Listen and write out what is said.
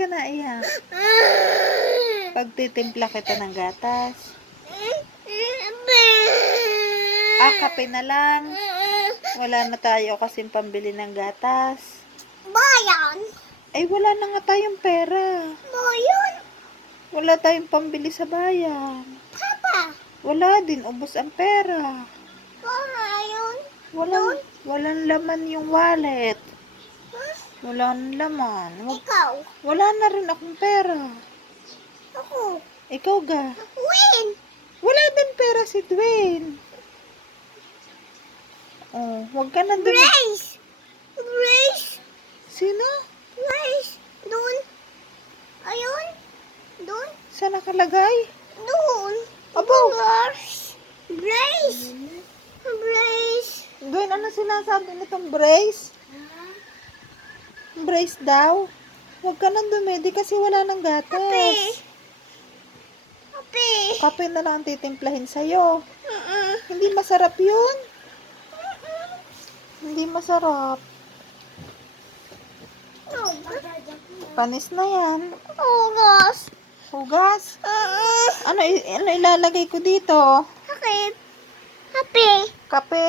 ka naiyak? Pagtitimpla kita ng gatas. Kape na lang. Wala na tayo kasing pambili ng gatas. Bayan. Ay, wala na nga tayong pera. Bayan. Wala tayong pambili sa bayan. Papa. Wala din, ubos ang pera. Bayan. Walang laman yung wallet. Huh? Walang laman. Ikaw. Wala na rin akong pera. Ako. Ikaw ga? Win. Wala din pera si Dwayne. Oh, wag ka na dun. Grace. Grace. Sino? Grace. Doon. Ayun. Doon. Saan nakalagay? Doon. Abo. Grace. Grace. Grace. Dwayne, ano sinasabi nitong brace? Brace daw? Huwag ka nang dumedi kasi wala ng gatas. Kape. Kape na lang ang titimplahin sa'yo. Hindi masarap yun. Hindi masarap. Panis na yan. Hugas. Hugas? Ano ilalagay ko dito? Kape. Kape. Kape.